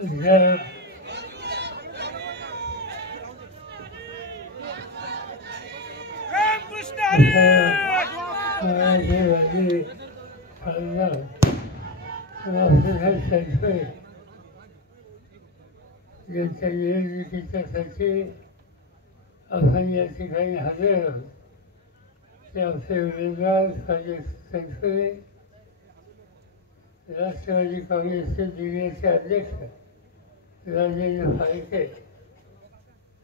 ज्या मराठीवादी खासदार रामप्रसाद तनपुरे यांच्या निवडणुकीच्यासाठी आपण या ठिकाणी हजर आहोत. ते आमचे उमेदवार राजेश तनपुरे, राष्ट्रवादी काँग्रेसचे जिल्ह्याचे अध्यक्ष राजेंद्र फाळके,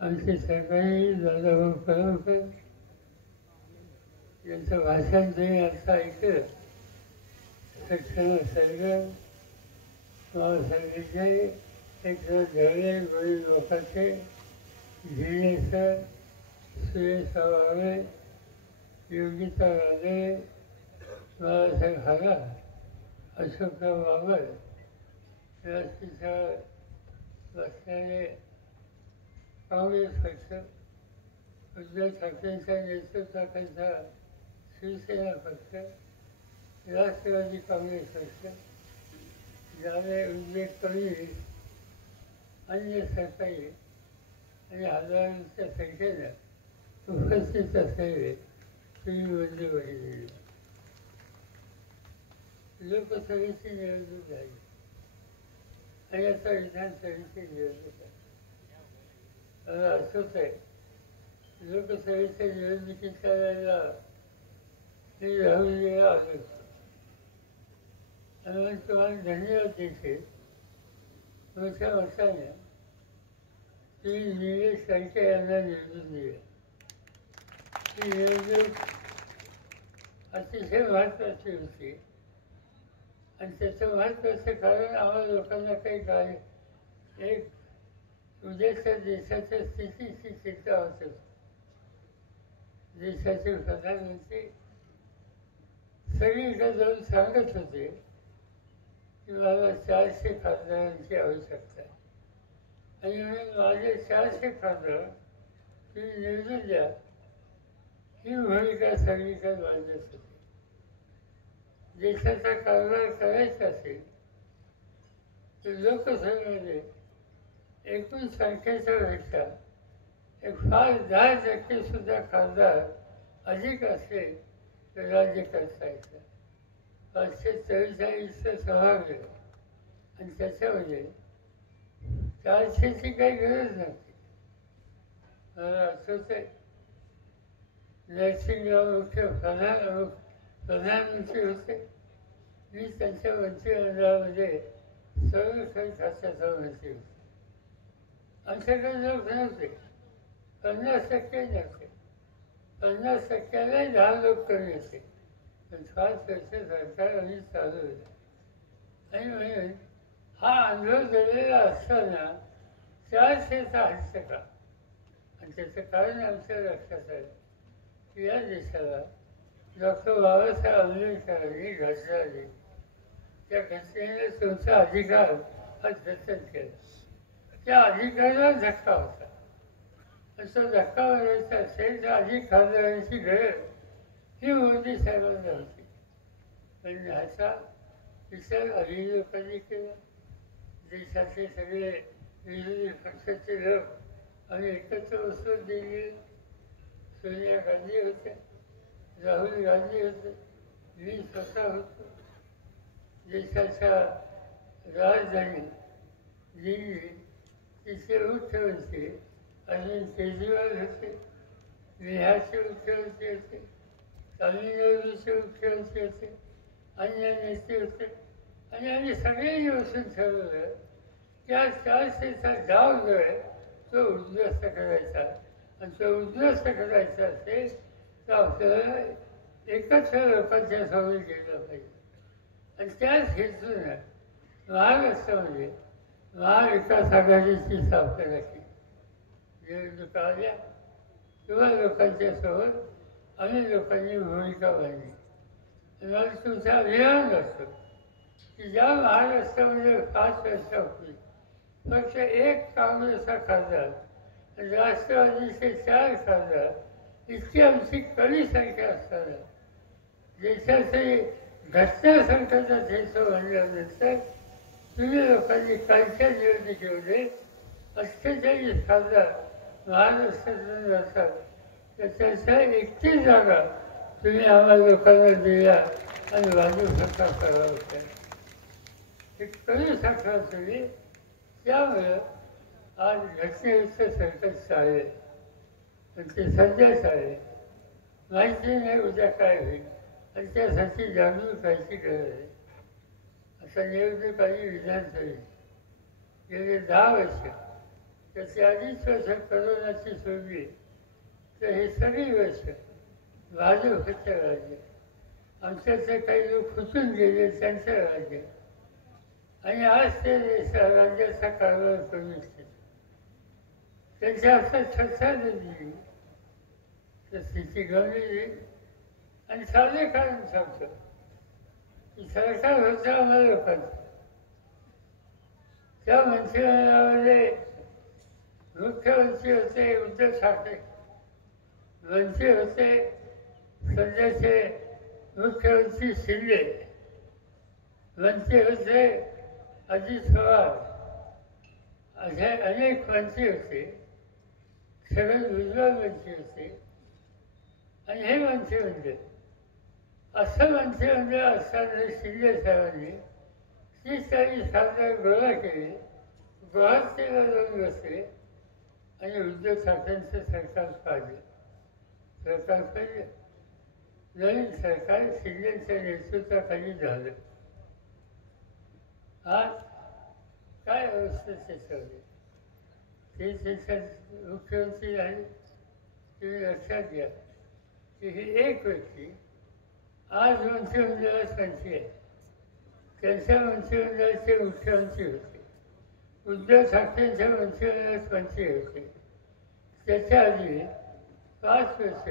आमचे सरकारी दादाभाऊ करमकर यांचं भाषण तुम्ही आता ऐकलं. सक्षम सरगर महासाहेबांचे एकनाथ ढवळे, गरीब लोकांचे झिले सर, सुरेश वावळे, योगिता राजे, बाळासाहेब हागा, अशोकराव बाबर व्यासपीठावर बसणारे काँग्रेस पक्ष, उद्धव ठाकरेंच्या नेतृत्वाखालचा शिवसेना पक्ष, राष्ट्रवादी काँग्रेस पक्ष, ज्याने उल्लेख कमी अन्य सरकारी आणि हजारांच्या संख्येनं उपस्थित असलेले तुम्ही बंधू भगिनी, लोकसभेची निवडणूक झाली आणि आता विधानसभेची निवडणूक आहे. मला असंच आहे, लोकसभेच्या निवडणुकीच्या वेळेला मी राहुरीला आलो आणि मग तुम्हाला धन्यवाद देते. मोठ्या मताने तुम्ही निलेश लंके यांना निवडून दिले. ही निवडणूक अतिशय महत्त्वाची होती आणि त्याचं महत्त्वाचं कारण आम्हा लोकांना काही एक उद्याच्या देशाच्या स्थितीची चिंता होत होती. देशाचे प्रधानमंत्री सगळीकडे जाऊन सांगत होते की मला 400 खासदारांची आवश्यकता आहे आणि म्हणून माझे 400 खासदार तुम्ही निवडून द्या, ही भूमिका सगळीकडे मांडत होती. देशाचा कारभार करायचा असेल तर लोकसभेमध्ये एकूण संख्येच्या पेक्षा एक फार 10% सुद्धा खासदार अधिक असेल तर राज्य करता येतं. 544चं सभागृह आणि त्याच्यामध्ये 400ची काही गरज नव्हती. मला आठवत आहे, नरसिंहराव मुख्य प्रधानमंत्री होते. मी त्यांच्या मंत्रिमंडळामध्ये संरक्षण खात्याचा मंत्री होते. आमच्याकडे लोक नव्हते, 50% नव्हते. 50%ला 10 लोक कमी होते. पण 5 वर्ष सरकार आम्ही चालवलं आणि म्हणून हा अनुभव दिलेला असताना 400चा हट्ट का? आणि त्याचं कारण आमच्या लक्षात आलं की या देशाला डॉक्टर बाबासाहेब आंबेडकरांनी घटना दिली. त्या घटनेने तुमचा अधिकार हा जतन केला. त्या अधिकाराला धक्का होता आणि तो धक्का बनायचा असेल तर अधिक खासदारांची गरज ही मोदी साहेबांना होती. पण ह्याचा विचार आधी लोकांनी केला. देशाचे सगळे विरोधी पक्षाचे लोक आम्ही एकत्र बसून दिली. सोनिया गांधी होत्या, राहुल गांधी होते, मी स्वतः होतो. देशाच्या राजधानी दिल्ली तिचे मुख्यमंत्री अरविंद केजरीवाल होते, बिहारचे मुख्यमंत्री होते, तामिळनाडूचे मुख्यमंत्री होते, अन्य नेते होते आणि आम्ही सगळ्यांनी बसून ठरवलं की आज 400चा डाव जो आहे तो उद्ध्वस्त करायचा आणि तो उद्ध्वस्त करायचा असेल तर आपल्याला एकत्र लोकांच्या समोर गेलं पाहिजे. आणि त्याच हेतून महाराष्ट्रामध्ये महाविकास आघाडीची स्थापना केली. निवडणुका आल्या किंवा लोकांच्या समोर अनेक लोकांनी भूमिका मांडली. मला तुमचा अभिमान असतो की ज्या महाराष्ट्रामध्ये 5 वर्षापूर्वी फक्त एक काँग्रेसचा खासदार, राष्ट्रवादीचे 4 खासदार, इतकी आमची कमी संख्या असताना देशाचे घटना संकटात घ्यायचं म्हणल्यानंतर तुम्ही लोकांनी कालच्या निवडणुकीमध्ये 48 खासदार महाराष्ट्रातून जातात, त्याच्या 31 जागा तुम्ही आम्हाला लोकांना दिल्या आणि भाजप सरकार करा होत्या. हे करू शकता तुम्ही. त्यामुळं आज घटनेचं सरकार चालेल, पण ते सध्या चालेल. माहिती नाही उद्या काय होईल, आणि त्यासाठी जागरूक व्हायची गरज आहे. असा निवडणूक आली विधानसभेची गेले 10 वर्ष, त्याची अडीच वर्ष करोनाची सोडली तर हे सगळी वर्ष भाजपचं राज्य. आमच्यातले काही लोक फुटून गेले, त्यांचं राज्य. आणि आज ते राज्याचा कारभार करू इच्छित. त्यांच्या हातात सत्ता दिली तर स्थिती गंभीर. आणि साधे कारण सांगतो की सरकार होतं आम्हाला लोकांचं. त्या मंत्रिमंडळामध्ये मुख्यमंत्री होते उद्धव ठाकरे, मंत्री होते सध्याचे मुख्यमंत्री शिंदे, मंत्री होते अजित पवार, असे अनेक मंत्री होते. सगळे विद्वान मंत्री होते. आणि हे मंत्रिमंडळ, असं मंत्रिमंडळ असताना शिंदे साहेबांनी 30-40 खासदार गोळा केले, गुवाहाटीला जाऊन बसले आणि उद्धव ठाकरेंचं सरकार पाडलं. सरकार पाडलं. नवीन सरकार शिंदेच्या नेतृत्वाखाली झालं. आज काय अवस्था त्याच्यामध्ये ते त्याच्यात मुख्यमंत्री झाले. तुम्ही लक्षात घ्या की ही एक व्यक्ती आज मंत्रिमंडळात मंत्री आहे. त्यांच्या मंत्रिमंडळाचे मुख्यमंत्री होते. उद्धव ठाकरेंच्या मंत्रिमंडळात मंत्री होते. त्याच्या आधी 5 वर्ष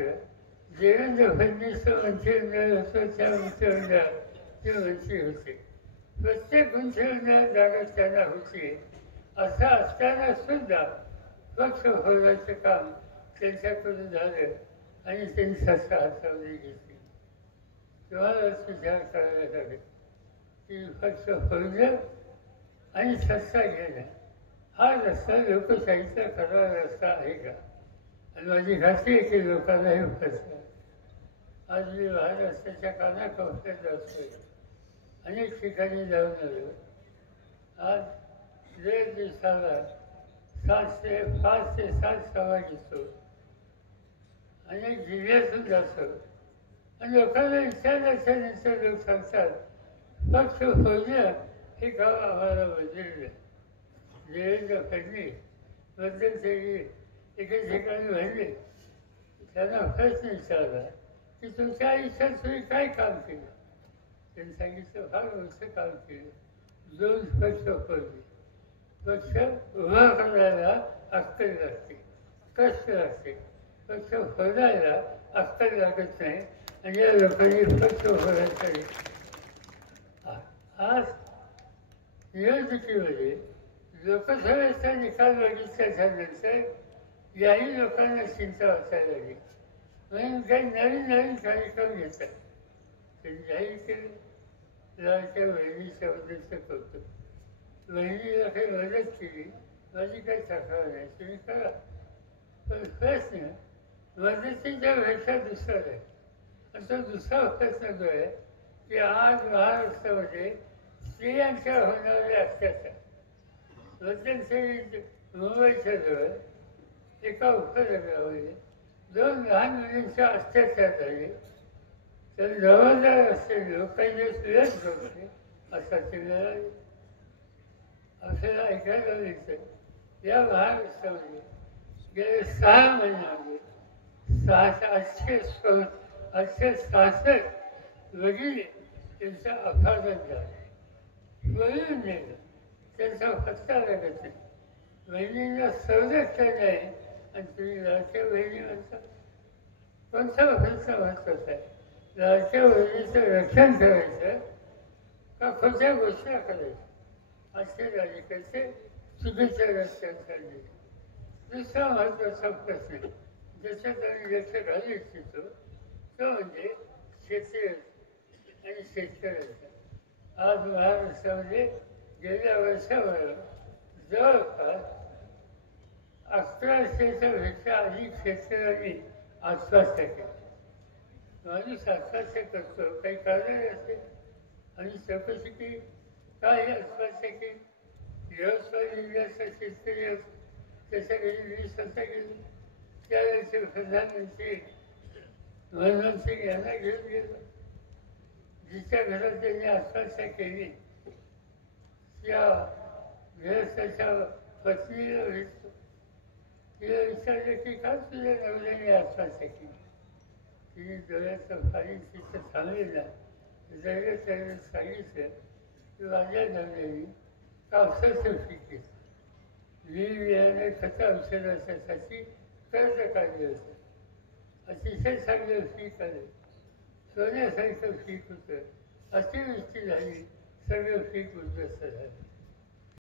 देवेंद्र फडणवीसचं मंत्रिमंडळ होतं, त्या मंत्रिमंडळात ते मंत्री होते. प्रत्येक मंत्रिमंडळात जागा त्यांना होती. असं असताना सुद्धा पक्ष फोडण्याचं काम त्यांच्याकडून झालं आणि त्यांनी सत्ता हातामध्ये घेतली. तुम्हालाच विचार करायला लागेल की पक्ष फोडणं आणि सत्ता घेणं हा रस्ता लोकशाहीचा खरा रस्ता आहे का? आणि माझी खात्री आहे की लोकांना हे फसलं. आज मी महाराष्ट्राच्या कानाकोपऱ्यात जातोय, अनेक ठिकाणी जाऊन आलो. आज दर दिवसाला 5 ते 7 सभा घेतो. अनेक जिल्ह्यातून जातो आणि लोकांना विचारल्याच्यानंतर लोक सांगतात पक्ष फोडणं हे गाव आम्हाला बदललं. देवेंद्र फडणवीस मध्यंतरी एका ठिकाणी म्हणले, त्यांना प्रश्न विचारला की तुमच्या आयुष्यात तुम्ही काय काम केलं? त्यांनी सांगितलं फार मोठं काम केलं. 2 पक्ष फोडले. पक्ष उभा करायला अक्कल लागते, कष्ट लागते. पक्ष फोडायला अक्कल लागत नाही आणि या लोकांनी पक्ष फोडायचं. आज निवडणुकीमध्ये लोकसभेचा निकाल बघितल्याच्यानंतर याही लोकांना चिंता वाचायला लागली. म्हणून काही नवीन कार्यक्रम घेतात. त्यांनी जाहीर केलं लाडक्या बहिणीच्या बद्दलचं कौतुक. बहिणीला काही मदत केली, माझी काही तक्रार नाही, तुम्ही करा. पण प्रश्न मदतीच्या पेक्षा दुसरा आहे. आणि तो दुसरा प्रश्न जो आहे की आज महाराष्ट्रामध्ये स्त्रियांच्या होणारे अत्याचार. मध्यंतरी मुंबईच्या जवळ एका उपनगरामध्ये 2 लहान मुलींचा अत्याचार झाले. तर जबाबदार असलेले लोक काही दिवस वेळच होते असा ते मिळाले. आपल्याला ऐकायला मिळतं या महाराष्ट्रामध्ये गेले 6 महिन्यामध्ये 866 वगैरे त्यांचा अपघात झाला. वळून नेलं, त्यांचा पत्ता लागत नाही. बहिणींना संरक्षण आहे आणि तुम्ही लाडक्या बहिणी म्हणता. कोणता प्रश्न महत्वाचा आहे? लाडक्या बहिणीचं रक्षण करायचं का खोट्या घोषणा करायच्या? असे राजकारचे चुकीच्या रस्त्यात चालले. दुसरा महत्वाचा प्रश्न ज्याच्यात आम्ही लक्ष घालू इच्छितो तो म्हणजे शेती आणि शेतकऱ्यांचा. आज महाराष्ट्रामध्ये गेल्या वर्षभर जवळपास 1100च्या पेक्षा अधिक शेतकऱ्यांनी आत्महत्या केली. माणूस आत्महत्या करतो काही कारण असेल आणि चौकशी केली काही आत्महत्या केली. व्यवसाय जिल्ह्याचा शेतकरी त्याच्या घरी 20 वर्ष गेली. त्यावेळेचे प्रधानमंत्री मनमोहन सिंग यांना घेऊन गेलो. जिच्या घरात त्यांनी आत्महत्या केली त्या गृहस्थाच्या पत्नीला भेटतो. तिला विचारलं की का तुझ्या नवऱ्याने आत्महत्या केली. तिने डोळ्याचं पाणी तिचं थांबलेलं जगत सांगितलं की माझ्या नवऱ्याने कापसाचं पीक घेतलं. बियाणे खतं औषधासाठी कर्ज काढले होते. अतिशय चांगलं पीक आलं. सोन्यासारखं पीक होतं. अतिवृष्टी झाली सगळं पीक उद्ध्वस्त झालं.